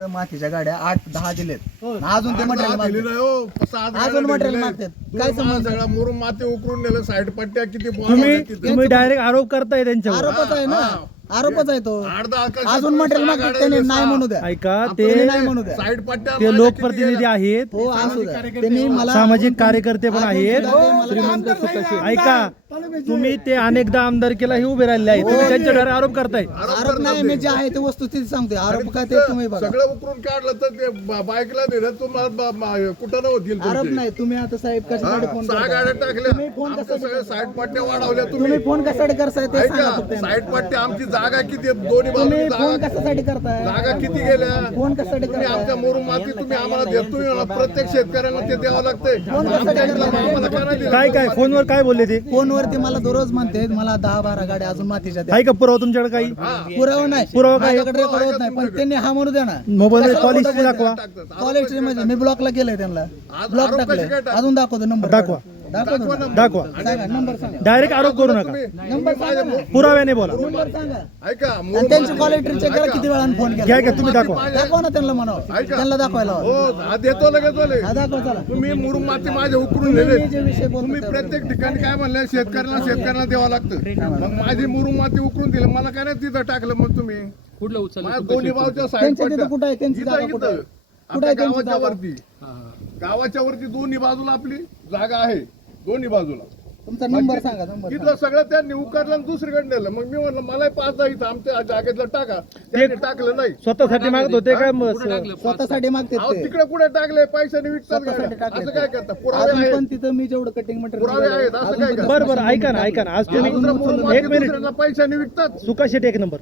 मातीच्या गाड्या 8-10 दिलेत अजून ते मटेरियल अजून मटेरियल मागतात काय समज सगळा मुरुम माती उकरून नेलं साईड पट्ट्या किती तुम्ही डायरेक्ट आरोप करताय त्यांच्यावर. आरोपच आहे ना आरोपच आहे तो अजून मटेरियल मागतात त्याने नाही म्हणू द्या ऐका त्याने नाही म्हणू द्या साईड पट्ट्या ते लोकप्रतिनिधी आहेत, हो असू द्या त्यांनी मला सामाजिक कार्यकर्ते पण आहेत. श्रीमंत ऐका तुम्ही ते अनेकदा आमदारकीला हे उभे राहिले आहेत, तुम्ही त्यांच्यावर आरोप करताय. आरोप नाही मी जे आहे ते वस्तुस्थिती सांगते आरोप काय ते तुम्ही बघा सगळं उकरून काढलं तर ते बाईकला दिलं तुम्हाला कुठं नव्हतील आरोप नाही तुम्ही आता साहेब कशासाठी फोन 6 गाड्या टाकल्या फोन आमच्या सगळ्या साईड पट्ट्या वाढवल्या तुम्ही फोन कशासाठी करताय ते सांगा फक्त. साईड पट्ट्या आमची जागा किती आहे? दोन्ही तुम्ही बाजूनी फोन जागा कशासाठी करताय जागा किती गेल्या फोन कशासाठी तुम्ही करताय आमच्या मुरुम माती तुम्ही आम्हाला देतो प्रत्येक शेतकऱ्यांना ते द्यावं लागतंय आमच्या इथलं आम्हाला काय नाही दिलं. काय फोनवर काय बोलले ते? फोनवरती मला दररोज म्हणते मला 10-12 गाड्या अजून मातीच्या द्या. आहे का पुरावा तुमच्याकडे काही? पुरावा नाही पुरावा काय? माझ्याकडे रेकॉर्ड होत नाही पण त्यांनी हा म्हणू द्या ना मोबाईल कॉलेज दाखवा. कॉलेज मध्ये मी ब्लॉकला केलंय त्यांना ब्लॉक आरोप कसे टाकले काय टाकले? अजून दाखवतो नंबर दाखवा. दाखवतो ना. दाखवा. सांगा नंबर सांगा डायरेक्ट आरोप करू नका, नंबर सांगा ना. पुराव्याने बोला. नंबर सांगा ऐका आणि त्यांची कॉलेक्टर चेक करा किती वेळाने फोन केला घ्या तुम्ही दाखवा. दाखवा ना त्यांना म्हणावं त्यांना दाखवायला हवं. हो हा देतो लगेच बोले हा दाखवा चला तुम्ही मुरुम माती माझे उकरून नेले मी जे विषय बोलतो तुम्ही प्रत्येक ठिकाणी काय म्हणले शेतकऱ्यांना द्यावं लागतं मग माझी मुरुम माती उकरून दिलं मला काय नाही तिथं टाकलं मग तुम्ही कुठलं उचललं? माझ्या दोन्ही बाजूच्या साईड त्यांच्या तिथं कुठं आहे त्यांची जागा कुठं आहे? कुठं आहे त्यांची गावाच्या जागा? वरती गावाच्या वरती दोन्ही बाजूला आपली जागा आहे दोन्ही बाजूला तुमचा नंबर सांगा नंबर तिथलं सगळं त्यांनी उकारलं आणि दुसरीकडे नेलं मग मी म्हणलं मला 5 जायचं आमच्या जागेतलं टाका त्यांनी टाकलं नाही स्वतःसाठी मागत होते काय? स्वतःसाठी मागते अहो, ते तिकडे कुठे टाकले पैशाने विकतात स्वतःसाठी गाड्या. टाकले असं काय करता पुरावे अजून आहेत पण तिथं मी जेवढं कटिंग पुरावे आहेत असं काय करता बरं बरं ऐका ना आज तुम्ही दुसरं मुरुम एक माती मिनिट दुसऱ्यांना पैशाने विकतात सुका शेट एक नंबर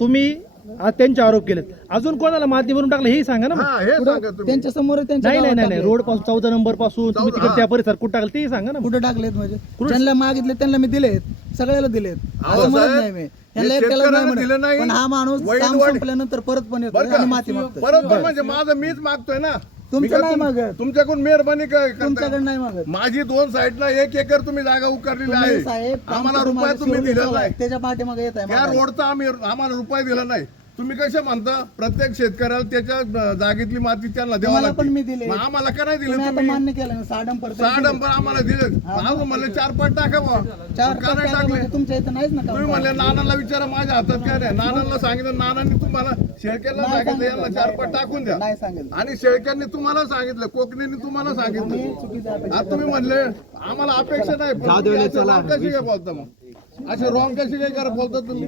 तुम्ही आज त्यांचे आरोप केलेत, अजून कोणाला माती भरून टाकलं हे सांगा ना मग. हा हे सांगा तुम्ही त्यांच्या समोर त्यांच्या नाही नाही गावात नाही टाकले. रोड पासून 14 नंबर पासून तुम्ही तिकडे त्या परिसर कुठं टाकलं ते सांगा ना मग. कुठं टाकलेत म्हणजे ज्यांना मागितले त्यांना मी दिलेत सगळ्याला दिलेत असं म्हणत साहेब, नाही मी हे यांना एकट्याला नाही शेतकऱ्यांना दिलं म्हणत. नाही. पण हा माणूस वाईट काम वाट- संपल्यानंतर परत पण येतो बरं का? आणि माती मागतो बरोबर म्हणजे माझं मीच मागतोय ना तुमचं मी काय नाही मागत. तुमच्याकडून मेहरबानी करताय तुमच्याकडे नाही मागत माझी 2 साईडला 1 एकर तुम्ही जागा उकारलेली तुम्ही आहे साहेब काम आम्हाला करून रुपया माझं तुम्ही शिवणी दिला चालू आहे. नाही त्याच्या पाठीमागे येत त्या आहे रोडचा आम्हाला रुपया दिला नाही तुम्ही कसे म्हणता प्रत्येक शेतकऱ्याला त्याच्या जागेतली माती त्यांना द्यावा तुम्हाला पण मी लागते दिले. मग आम्हाला का नाही दिलं तुम्ही आता तुम्ही मान्य केलं ना 6 डंपर 6 डंपर आम्हाला दिले अजून म्हणले 4 पट टाका बा 4 का नाही टाकले तुमच्या इथं नाहीच ना तुम्ही काम. म्हणले नानाला विचारा माझ्या हातात काय नाही नानांना सांगितलं नानांनी तुम्हाला शेळक्याला सांगितलं यांना 4 पट टाकून द्या नाही सांगितलं आणि शेळक्यांनी तुम्हाला सांगितलं कोकणीने तुम्हाला सांगितलं चुकीच्या अपेक्षा. आता तुम्ही म्हणले आम्हाला अपेक्षा नाही पण तुम्ही असे wrong कशी काय बोलता मग असे रॉंग कशी काय करत बोलता तुम्ही